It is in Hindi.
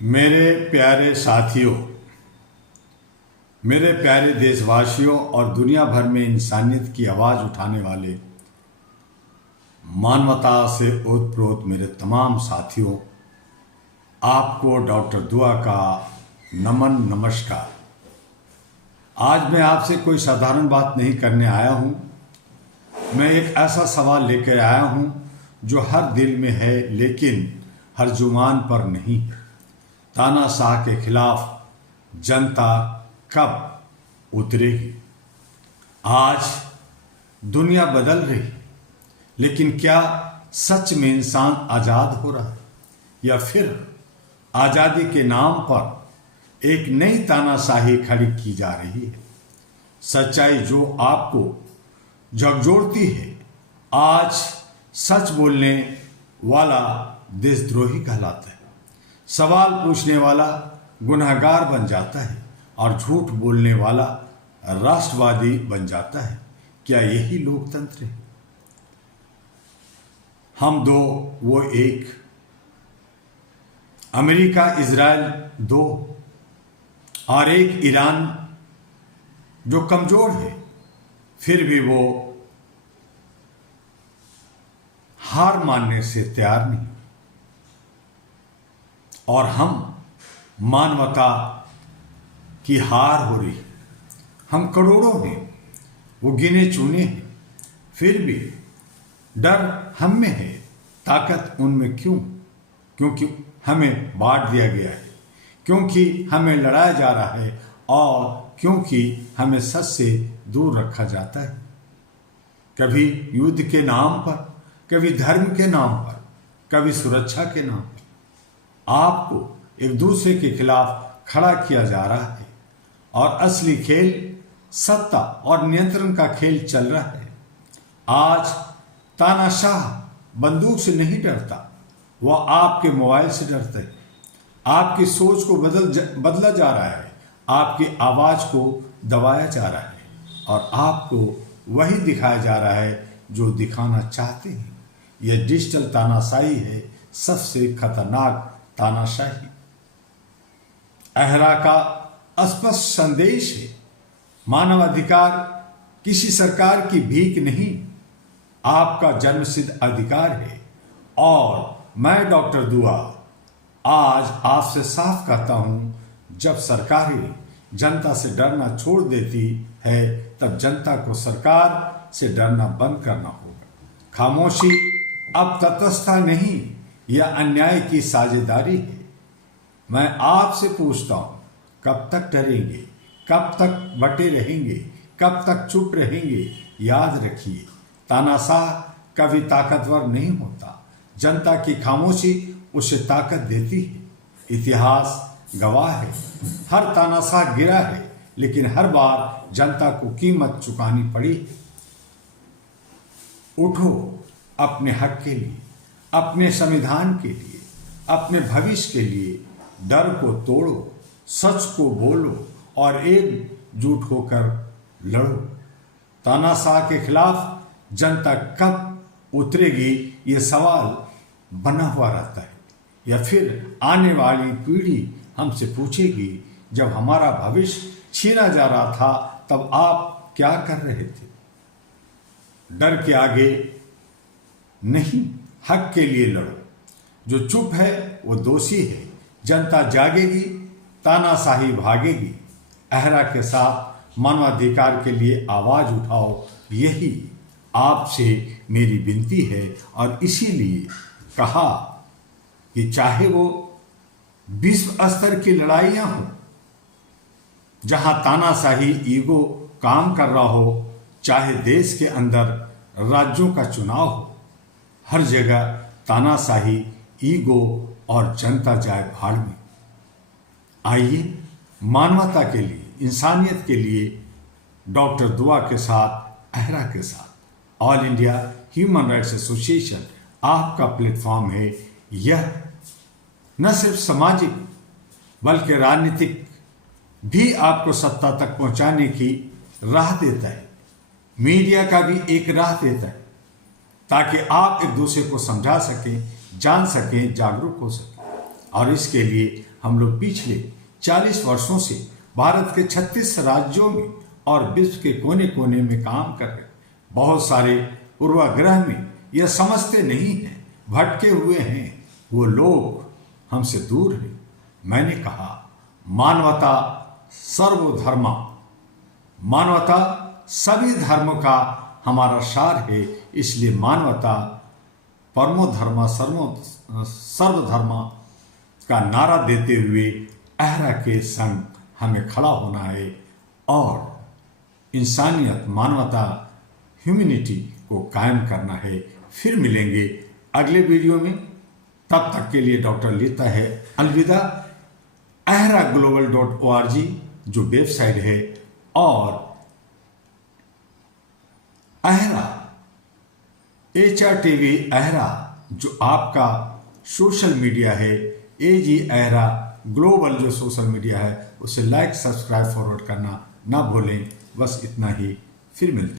मेरे प्यारे साथियों, मेरे प्यारे देशवासियों और दुनिया भर में इंसानियत की आवाज़ उठाने वाले मानवता से ओतप्रोत मेरे तमाम साथियों, आपको डॉक्टर दुआ का नमन नमस्कार। आज मैं आपसे कोई साधारण बात नहीं करने आया हूँ। मैं एक ऐसा सवाल लेकर आया हूँ जो हर दिल में है लेकिन हर जुबान पर नहीं। तानाशाह के खिलाफ जनता कब उतरेगी? आज दुनिया बदल रही, लेकिन क्या सच में इंसान आज़ाद हो रहा है या फिर आज़ादी के नाम पर एक नई तानाशाही खड़ी की जा रही है? सच्चाई जो आपको झकझोरती है, आज सच बोलने वाला देशद्रोही कहलाता है। सवाल पूछने वाला गुनहगार बन जाता है और झूठ बोलने वाला राष्ट्रवादी बन जाता है। क्या यही लोकतंत्र है? हम दो वो एक, अमेरिका इजराइल दो, और एक ईरान जो कमजोर है फिर भी वो हार मानने से तैयार नहीं। और हम मानवता की हार हो रही। हम करोड़ों हैं, वो गिने चुने हैं, फिर भी डर हम में है, ताकत उनमें क्यों? क्योंकि हमें बांट दिया गया है, क्योंकि हमें लड़ाया जा रहा है और क्योंकि हमें सच से दूर रखा जाता है। कभी युद्ध के नाम पर, कभी धर्म के नाम पर, कभी सुरक्षा के नाम पर आपको एक दूसरे के खिलाफ खड़ा किया जा रहा है और असली खेल सत्ता और नियंत्रण का खेल चल रहा है। आज तानाशाह बंदूक से नहीं डरता, वह आपके मोबाइल से डरता है। आपकी सोच को बदला जा रहा है, आपकी आवाज को दबाया जा रहा है और आपको वही दिखाया जा रहा है जो दिखाना चाहते हैं। यह डिजिटल तानाशाही है, सबसे खतरनाक तानाशाही। अहरा का स्पष्ट संदेश है, मानवाधिकार किसी सरकार की भीख नहीं, आपका जन्मसिद्ध अधिकार है। और मैं डॉक्टर दुआ आज आपसे साफ कहता हूं, जब सरकारें जनता से डरना छोड़ देती है तब जनता को सरकार से डरना बंद करना होगा। खामोशी अब तटस्थता नहीं, यह अन्याय की साझेदारी है। मैं आपसे पूछता हूं, कब तक डरेंगे? कब तक बटे रहेंगे? कब तक चुप रहेंगे? याद रखिए, तानाशाह कभी ताकतवर नहीं होता, जनता की खामोशी उसे ताकत देती है। इतिहास गवाह है, हर तानाशाह गिरा है, लेकिन हर बार जनता को कीमत चुकानी पड़ी। उठो अपने हक के लिए, अपने संविधान के लिए, अपने भविष्य के लिए। डर को तोड़ो, सच को बोलो और एकजुट होकर लड़ो। तानाशाह के खिलाफ जनता कब उतरेगी, ये सवाल बना हुआ रहता है, या फिर आने वाली पीढ़ी हमसे पूछेगी, जब हमारा भविष्य छीना जा रहा था तब आप क्या कर रहे थे? डर के आगे नहीं, हक के लिए लड़ो। जो चुप है वो दोषी है। जनता जागेगी, तानाशाही भागेगी। अहरा के साथ मानवाधिकार के लिए आवाज उठाओ, यही आपसे मेरी विनती है। और इसीलिए कहा कि चाहे वो विश्व स्तर की लड़ाइयां हो, जहां तानाशाही ईगो काम कर रहा हो, चाहे देश के अंदर राज्यों का चुनाव हो, हर जगह तानाशाही, ईगो और जनता जाए भाड़ में। आइए मानवता के लिए, इंसानियत के लिए डॉक्टर दुआ के साथ, अहरा के साथ, all India human rights association आपका प्लेटफॉर्म है। यह न सिर्फ सामाजिक बल्कि राजनीतिक भी आपको सत्ता तक पहुंचाने की राह देता है। मीडिया का भी एक राह देता है, ताकि आप एक दूसरे को समझा सकें, जान सकें, जागरूक हो सकें। और इसके लिए हम लोग पिछले 40 वर्षों से भारत के 36 राज्यों में और विश्व के कोने कोने में काम कर रहे। बहुत सारे पूर्वाग्रह में यह समझते नहीं हैं, भटके हुए हैं, वो लोग हमसे दूर हैं। मैंने कहा मानवता सर्वधर्मा, मानवता सभी धर्मों का हमारा सार है, इसलिए मानवता परमो धर्मा सर्वधर्मा का नारा देते हुए अहरा के संग हमें खड़ा होना है और इंसानियत, मानवता, ह्यूमैनिटी को कायम करना है। फिर मिलेंगे अगले वीडियो में, तब तक के लिए डॉक्टर लेता है अलविदा। ahraglobal.org जो वेबसाइट है और अहरा HRTV अहरा जो आपका सोशल मीडिया है, AG अहरा ग्लोबल जो सोशल मीडिया है, उसे लाइक, सब्सक्राइब, फॉरवर्ड करना ना भूलें। बस इतना ही, फिर मिलते हैं।